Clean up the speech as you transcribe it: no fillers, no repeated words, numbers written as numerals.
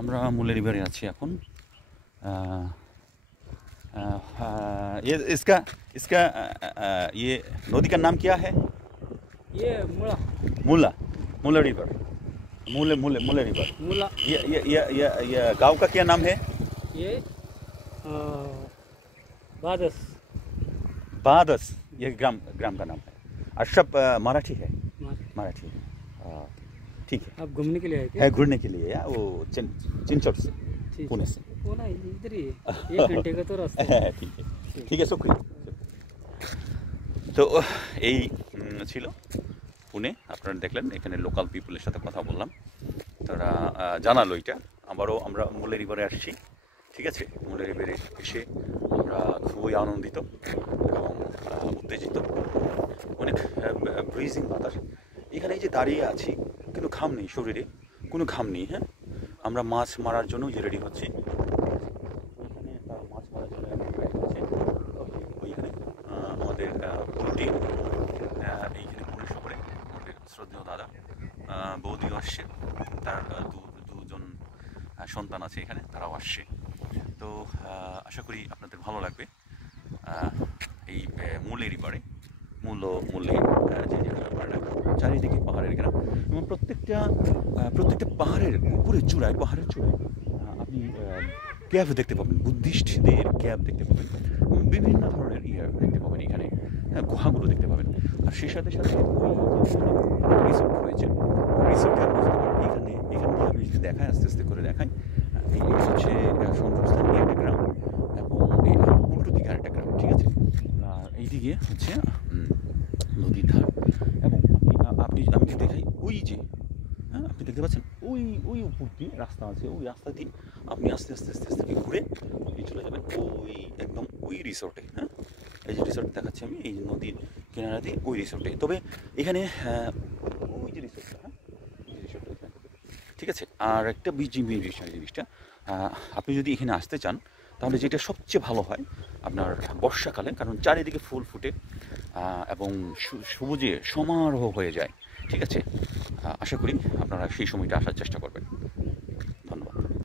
আমরা मुल्ले रिवरे आछि এখন। ये इसका इसका ये नदी का नाम क्या है? ये मुला मुला मुला रिवर मुले मुले मुले रिवर। मुला ये गांव का क्या नाम है? ये बादस बादस ये ग्राम ग्राम का नाम है। और सब मराठी है। मराठी ठीक है। आप घूमने के लिए आए क्या? है घूमने के लिए या वो चिंचोट से पुणे से। वो ना इधर ही है, 1 घंटे का तो रास्ता है। ठीक है शुक्रिया। তো এই ছিল পুনে, আপনারা দেখলেন এখানে লোকাল পিপলের সাথে কথা বললাম, তারা জানালো এটা। আবারও আমরা মুল্লে রিভারে আসছি, ঠিক আছে। মুল্লে রিভারে এসে আমরা খুবই আনন্দিত এবং উত্তেজিত। অনেক ব্রিজিং বাতাস। এখানে এই যে দাঁড়িয়ে আছি কিন্তু ঘাম নেই, শরীরে কোনো ঘাম নেই। হ্যাঁ, আমরা মাছ মারার জন্য যে রেডি হচ্ছি। এখানে মাছ মারার জন্য রেডি হচ্ছে। ওইখানে আমাদের পুলটি এইখানে পুনে শহরে আমাদের শ্রদ্ধেয় দাদা বৌদিও আসছে, তার দুজন সন্তান আছে এখানে, তারাও আসছে। তো আশা করি আপনাদের ভালো লাগবে এই মুল্লে রিভারে। মুল্লে যে ব্যাপারটা, চারিদিকে পাহাড়ের গ্রাম এবং প্রত্যেকটা পাহাড়ের উপরে চূড়ায়, পাহাড়ের চূড়ায় আপনি ক্যাব দেখতে পাবেন, বুদ্ধিস্টদের ক্যাব দেখতে পাবেন, বিভিন্ন ধরনের দেখতে পাবেন এখানে, গুহাগুলো দেখতে পাবেন। আর সেই সাথে সাথে রিসোর্ট রয়েছে, রিসোর্টে আপনি যেতে পারেন। এখানে দিয়ে আমি যদি দেখাই, আস্তে আস্তে করে দেখাই, এই হচ্ছে সন্দ্রস্থানী একটা গ্রাম এবং এই উল্টো দিকে আরেকটা গ্রাম, ঠিক আছে। আর এইদিকে হচ্ছে নদীর ধার এবং আমি যদি দেখাই, ওই যে হ্যাঁ আপনি দেখতে পাচ্ছেন ওই উপর দিয়ে রাস্তা আছে, ওই রাস্তা দিয়ে আপনি আস্তে আস্তে আস্তে আস্তে ঘুরে আপনি চলে যাবেন ওই একদম ওই রিসোর্টে। হ্যাঁ, এই যে রিসোর্ট দেখাচ্ছি আমি, এই যে নদীর কিনারা দিয়ে ওই রিসোর্টে। তবে এখানে ওই যে রিসোর্টটা, হ্যাঁ ওই যে রিসোর্টটা এখানে, ঠিক আছে। আর একটা জিনিসটা, আপনি যদি এখানে আসতে চান তাহলে যেটা সবচেয়ে ভালো হয় আপনার বর্ষাকালে, কারণ চারিদিকে ফুল ফুটে এবং সবুজে সমারোহ হয়ে যায়, ঠিক আছে। আশা করি আপনারা সেই সময়টা আসার চেষ্টা করবেন।